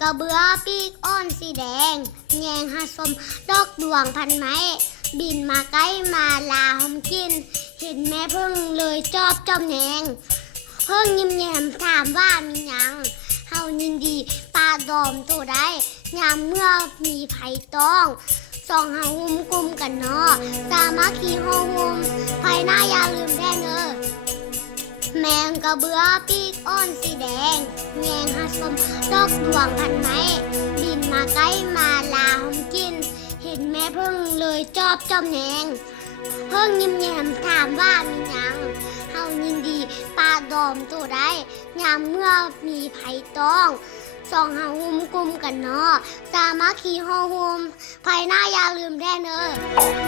กระเบือปีกอ่อนสีแดงแยงหาสมดอกดวงพันไม้บินมาใกล้มาลาหอมกินเห็นแม่พึ่งเลยจอบจอมแยงเพิ่งยิ้มแย้มถามว่ามีหยังเฮายินดีปลาดอมตัวได้ยามเมื่อมีไผต้องสองเฮาหุ้มกลุ่มกันเนาะสามัคคีห้องหุ้มภายหน้าอย่าลืมแท้เนอแมงกระเบือปีกอ่อนสีแดงแยงหาสมดอกดวงพันไม้บินมาใกล้มาลาหอมกินเห็นแม่พึ่งเลยจอบจอมแยงเพิ่งยิ้มแย้มถามว่ามีหยังเฮายินดีปลาดอมตัวได้ยามเมื่อมีไผต้องสองเฮาหุ้มกลุ่มกันเนาะสามัคคีห้องหุ้มภายหน้าอย่าลืมแท้เนอ